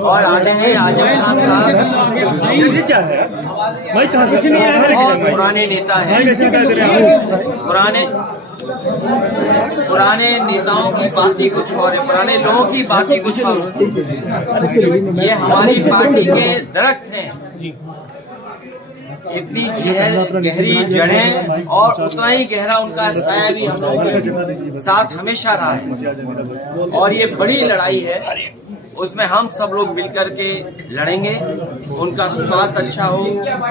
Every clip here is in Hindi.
और आदरणीय आजम खान साहब ये क्या है भाई, कहाँ से बहुत पुराने नेता हैं। पुराने नेताओं की बात ही कुछ और है, पुराने लोगों की बात ही कुछ और है। ये हमारी पार्टी के दरख्त हैं, इतनी गहरी जड़ें और उतना ही गहरा उनका साया भी हम लोगों के साथ हमेशा रहा है। और ये बड़ी लड़ाई है, उसमें हम सब लोग मिलकर के लड़ेंगे। उनका स्वास्थ्य अच्छा हो,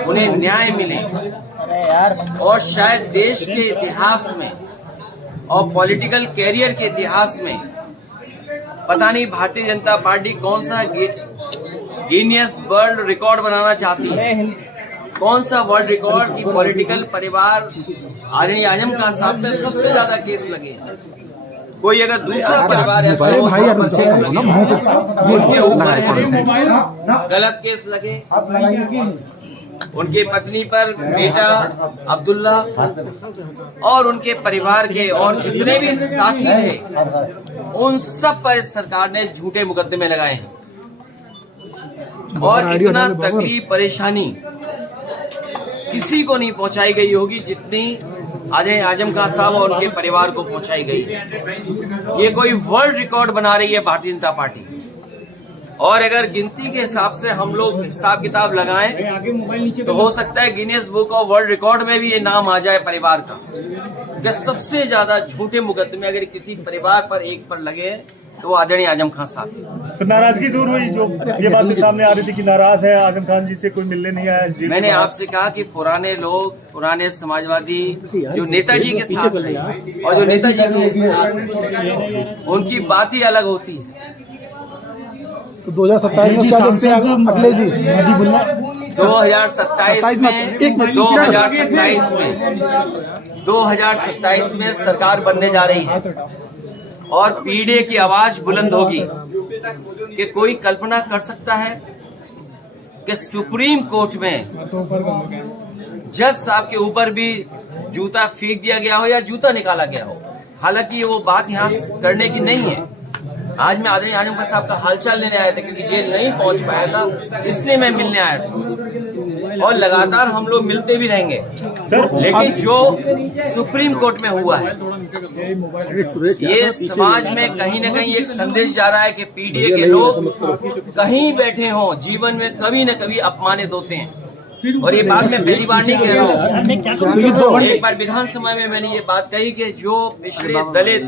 उन्हें न्याय मिले, और शायद देश के इतिहास में और पॉलिटिकल कैरियर के इतिहास में पता नहीं भारतीय जनता पार्टी कौन सा गिनीज वर्ल्ड रिकॉर्ड बनाना चाहती है, कौन सा वर्ल्ड रिकॉर्ड की पॉलिटिकल परिवार आदरणीय आजम खान साहब पे सबसे ज्यादा केस लगे। कोई अगर दूसरा परिवार ऐसा हो उनके ऊपर गलत केस लगे, उनके पत्नी पर बेटा अब्दुल्ला और उनके परिवार के और जितने भी साथी थे, उन सब पर इस सरकार ने झूठे मुकदमे लगाए हैं। और इतना तकलीफ परेशानी किसी को नहीं पहुंचाई गई होगी जितनी आदरणीय आजम खान साहब और उनके परिवार को पहुंचाई गई। ये कोई वर्ल्ड रिकॉर्ड बना रही है भारतीय जनता पार्टी, और अगर गिनती के हिसाब से हम लोग हिसाब किताब लगाएं तो हो सकता है Guinness book of world record में भी ये नाम आ जाए परिवार का, कि सबसे ज्यादा झूठे मुकदमे अगर किसी परिवार पर एक पर लगे तो आदरणीय आजम खान साहब। तो नाराजगी दूर हुई, जो ये बात सामने आ रही थी कि नाराज है आजम खान जी से, कोई मिलने नहीं आया। मैंने आपसे कहा कि पुराने लोग, पुराने समाजवादी जो नेताजी के साथ रहे और जो नेताजी के साथ रहे, उनकी बात ही अलग होती है। तो 2027 में क्या देखते हैं अखिलेश जी? 2027 में सरकार बनने जा रही है और पीढ़ी की आवाज बुलंद होगी। कि कोई कल्पना कर सकता है कि सुप्रीम कोर्ट में जज साहब के ऊपर भी जूता फेंक दिया गया हो या जूता निकाला गया हो। हालांकि वो बात यहाँ करने की नहीं है। आज मैं आदरणीय आजम खान साहब का हालचाल लेने आया था, क्योंकि जेल नहीं पहुंच पाया था, इसलिए मैं मिलने आया था। और लगातार हम लोग मिलते भी रहेंगे, लेकिन जो सुप्रीम कोर्ट में हुआ है, ये समाज में कहीं न कहीं एक संदेश जा रहा है कि पीडीए के लोग कहीं बैठे हों, जीवन में कभी न कभी अपमानित होते हैं। और ये बात मैं पहली बार नहीं कह रहा हूँ, एक बार विधानसभा में मैंने ये बात कही कि जो पिछड़े दलित,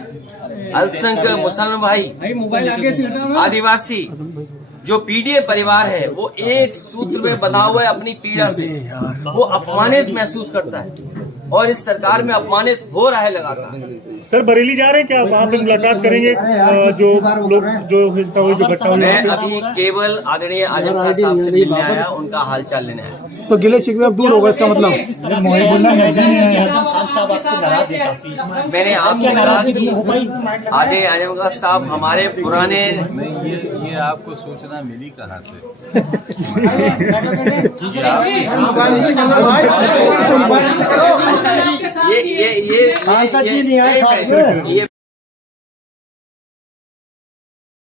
अल्पसंख्यक, मुसलमान भाई, आदिवासी, जो पीडीए परिवार है, वो एक सूत्र में बंधा हुआ है अपनी पीड़ा से, वो अपमानित महसूस करता है और इस सरकार में अपमानित हो रहा है लगातार। सर बरेली जा रहे हैं क्या? वहाँ पे मुलाकात करेंगे जो लोग जो घटना। मैं अभी केवल आदरणीय आजम खान साहब से मिलने आया, उनका हालचाल लेने आया। तो गिले शिकवे अब दूर होगा, इसका मतलब? मैंने आपसे कहा कि आदरणीय आजम खान साहब हमारे पुराने, ये आपको सूचना मिली कहाँ से? ये